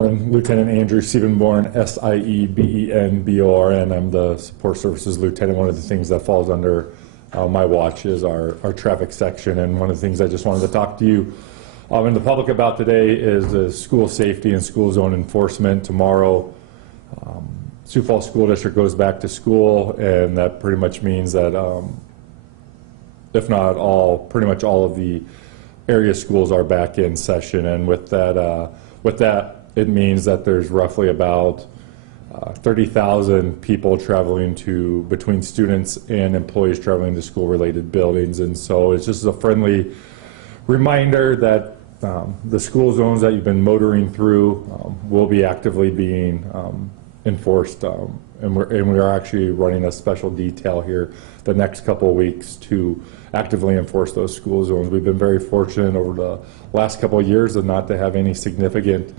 Lieutenant Andrew Siebenborn, Siebenborn. I'm the Support Services Lieutenant. One of the things that falls under my watch is our traffic section, and one of the things I just wanted to talk to you and the public about today is the school safety and school zone enforcement. Tomorrow, Sioux Falls School District goes back to school, and that pretty much means that if not all, pretty much all of the area schools are back in session, and with that, it means that there's roughly about 30,000 people traveling between students and employees traveling to school-related buildings. And so it's just a friendly reminder that the school zones that you've been motoring through will be actively being enforced. And we are actually running a special detail here the next couple of weeks to actively enforce those school zones. We've been very fortunate over the last couple of years not to have any significant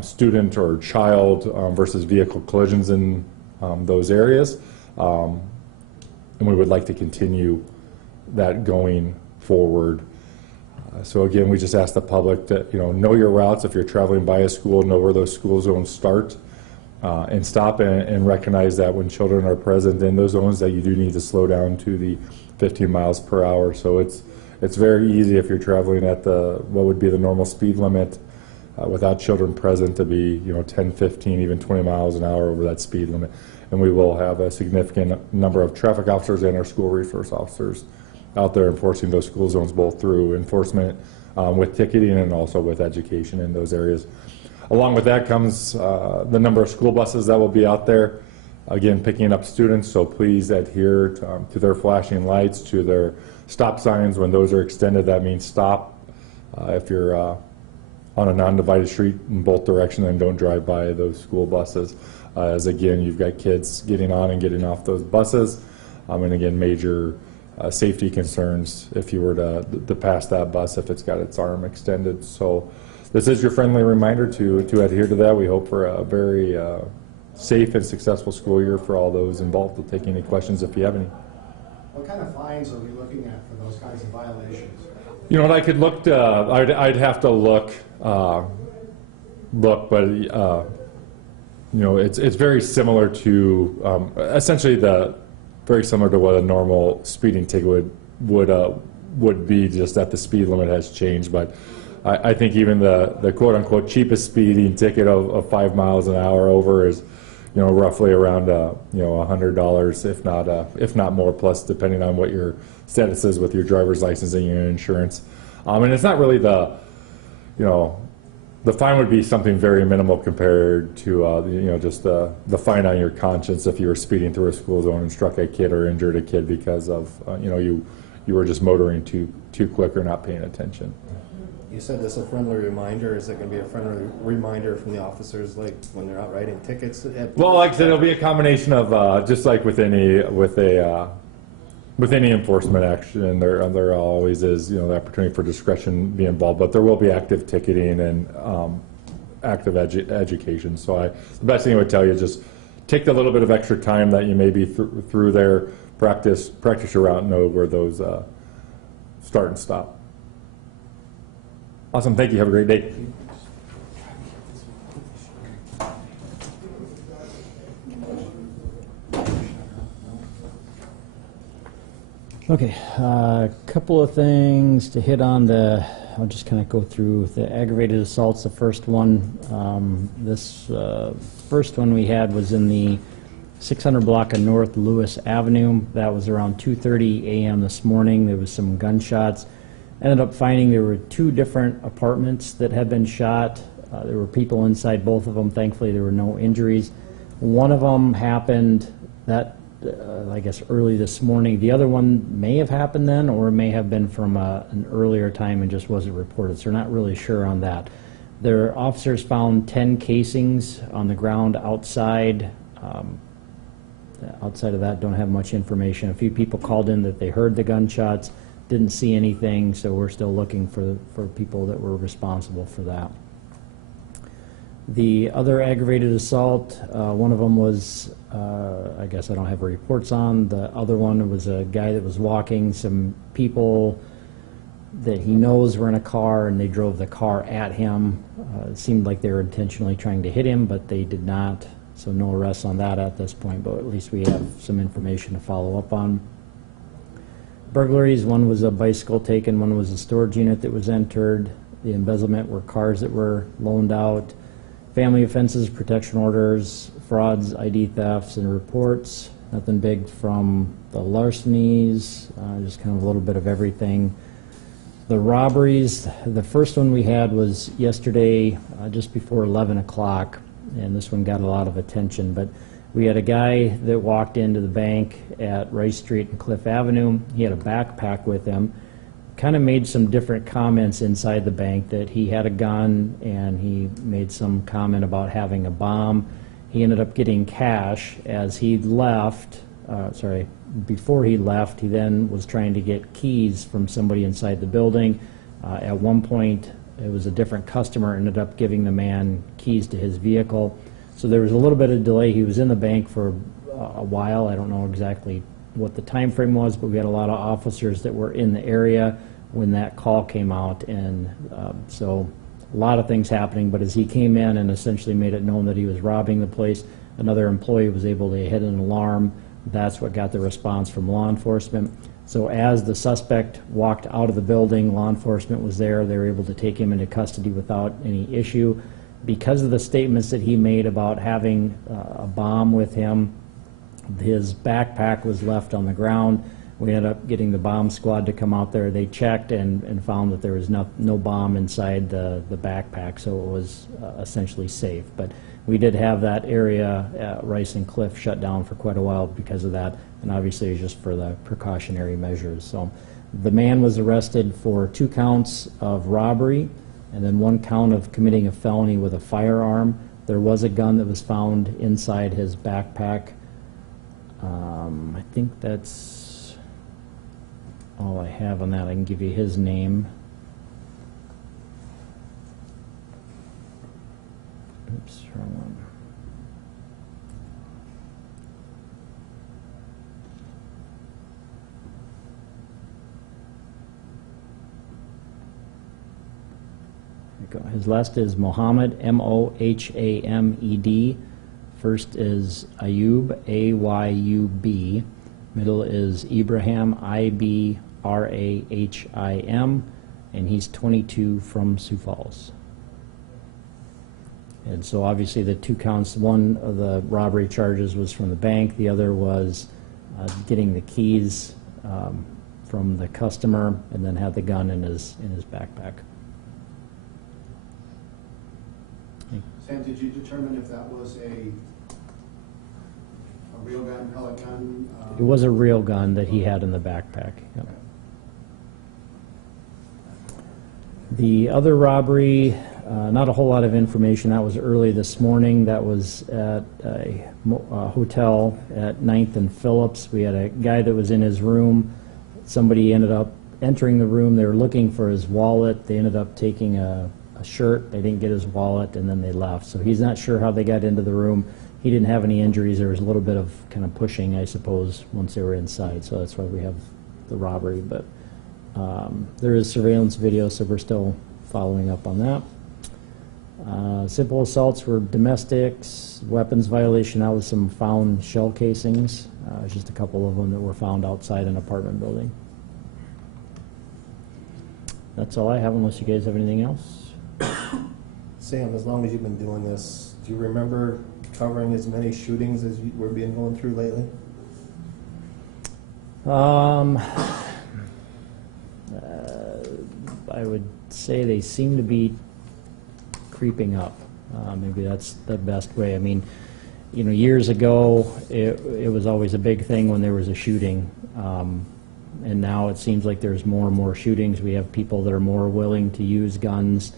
student or child versus vehicle collisions in those areas, and we would like to continue that going forward. So again, we just ask the public to know your routes. If you're traveling by a school, know where those school zones start and stop, and recognize that when children are present in those zones that you do need to slow down to the 15 miles per hour. So it's very easy if you're traveling at what would be the normal speed limit without children present to be 10, 15, even 20 miles an hour over that speed limit. And we will have a significant number of traffic officers and our school resource officers out there enforcing those school zones, both through enforcement with ticketing and also with education in those areas. Along with that comes the number of school buses that will be out there, again picking up students. So please adhere to their flashing lights, to their stop signs. When those are extended, that means stop. If you're on a non-divided street in both directions, and don't drive by those school buses, as again you've got kids getting on and getting off those buses, and again major safety concerns if you were to pass that bus if it's got its arm extended. So this is your friendly reminder to adhere to that. We hope for a very safe and successful school year for all those involved. We'll take any questions if you have any. What kind of fines are we looking at for those kinds of violations? I could look. I'd have to look. But it's very similar to essentially very similar to what a normal speeding ticket would be, just that the speed limit has changed. But I think even the quote unquote cheapest speeding ticket of 5 miles an hour over is roughly around $100, if not more, plus depending on what your status is with your driver's license and your insurance. And it's not really the fine would be something very minimal compared to just the fine on your conscience if you were speeding through a school zone and struck a kid or injured a kid because of you were just motoring too quick or not paying attention. You said this is a friendly reminder. Is it going to be a friendly reminder from the officers, like when they're out writing tickets? Well, like I said, it'll be a combination of just like with any enforcement action, there always is the opportunity for discretion be involved, but there will be active ticketing and active education. So the best thing I would tell you is just take the little bit of extra time that you may be through there, practice your route, and know where those start and stop. Awesome, thank you. Have a great day. Okay, a couple of things to hit on. I'll just kind of go through the aggravated assaults. The first one, this first one we had was in the 600 block of North Lewis Avenue. That was around 2:30 a.m. this morning. There was some gunshots. Ended up finding there were 2 different apartments that had been shot. There were people inside both of them. Thankfully, there were no injuries. One of them happened I guess early this morning. The other one may have happened then, or may have been from an earlier time and just wasn't reported, so we're not really sure on that. Their officers found 10 casings on the ground outside. Outside of that, don't have much information. A few people called in that they heard the gunshots, didn't see anything, so we're still looking for people that were responsible for that. The other aggravated assault, one of them was, I guess I don't have reports on. The other one was a guy that was walking. Some people that he knows were in a car, and they drove the car at him. It seemed like they were intentionally trying to hit him, but they did not. So no arrests on that at this point, but at least we have some information to follow up on. Burglaries, one was a bicycle taken, one was a storage unit that was entered. The embezzlement were cars that were loaned out. Family offenses, protection orders, frauds, ID thefts, and reports. Nothing big from the larcenies, just kind of a little bit of everything. The robberies, the first one we had was yesterday just before 11 o'clock, and this one got a lot of attention. But we had a guy that walked into the bank at Rice Street and Cliff Avenue. He had a backpack with him. Kind of made some different comments inside the bank, that he had a gun, and he made some comment about having a bomb. He ended up getting cash. As he left, before he left, he then was trying to get keys from somebody inside the building. At one point, it was a different customer, ended up giving the man keys to his vehicle. So there was a little bit of delay. He was in the bank for a while. I don't know exactly what the time frame was, but we had a lot of officers that were in the area when that call came out, and so a lot of things happening. But as he came in and essentially made it known that he was robbing the place, another employee was able to hit an alarm. That's what got the response from law enforcement. So as the suspect walked out of the building, law enforcement was there. They were able to take him into custody without any issue. Because of the statements that he made about having a bomb with him, his backpack was left on the ground. We ended up getting the bomb squad to come out there. They checked and found that there was no bomb inside the backpack, so it was essentially safe. But we did have that area at Rice and Cliff shut down for quite a while because of that, and obviously it was just for the precautionary measures. So the man was arrested for 2 counts of robbery and then 1 count of committing a felony with a firearm. There was a gun that was found inside his backpack. I think that's all I have on that. I can give you his name. Oops, wrong one. There you go. His last is Mohammed, Mohamed. First is Ayub, Ayub. Middle is Ibrahim, Ibrahim, and he's 22 from Sioux Falls. And so obviously the 2 counts, one of the robbery charges was from the bank, the other was getting the keys from the customer, and then had the gun in his backpack. Sam, did you determine if that was a real gun, pellet gun? It was a real gun that he had in the backpack. Yep. The other robbery, not a whole lot of information. That was early this morning. That was at a hotel at 9th and Phillips. We had a guy that was in his room. Somebody ended up entering the room. They were looking for his wallet. They ended up taking a shirt. They didn't get his wallet, and then they left. So he's not sure how they got into the room. He didn't have any injuries. There was a little bit of kind of pushing, I suppose, once they were inside. So that's why we have the robbery. But there is surveillance video, so we're still following up on that. Simple assaults were domestics, weapons violation. That was some found shell casings. Just a couple of them that were found outside an apartment building. That's all I have, unless you guys have anything else. Sam, as long as you've been doing this, do you remember covering as many shootings as we're being going through lately? I would say they seem to be creeping up. Maybe that's the best way. I mean, you know, years ago, it was always a big thing when there was a shooting. And now it seems like there's more and more shootings. We have people that are more willing to use guns.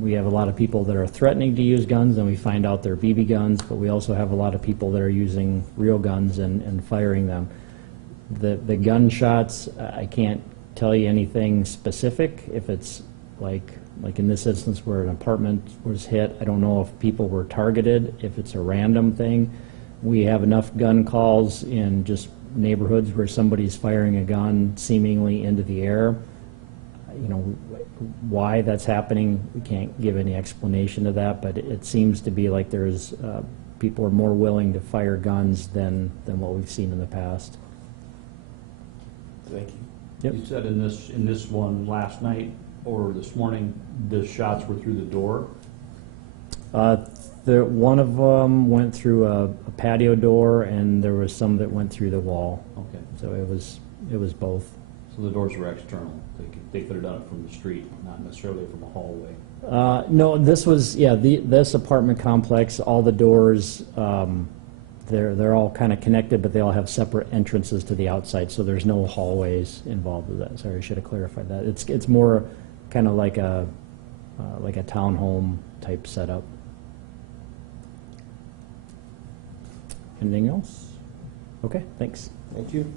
We have a lot of people that are threatening to use guns, and we find out they're BB guns, but we also have a lot of people that are using real guns and firing them. The gunshots, I can't tell you anything specific. If it's like in this instance where an apartment was hit, I don't know if people were targeted, if it's a random thing. We have enough gun calls in just neighborhoods where somebody's firing a gun seemingly into the air. you know, why that's happening, we can't give any explanation to that, but it seems to be like there's, people are more willing to fire guns than what we've seen in the past. Thank you. Yep. You said in this one last night or this morning, the shots were through the door? One of them went through a patio door, and there was some that went through the wall. Okay, So it was both. so the doors were external. They could have done it from the street, not necessarily from a hallway. No, this was, yeah, this apartment complex, all the doors, they're all kind of connected, but they all have separate entrances to the outside, so there's no hallways involved with that. Sorry, I should have clarified that. It's more kind of like a townhome type setup. Anything else? Okay, thanks. Thank you.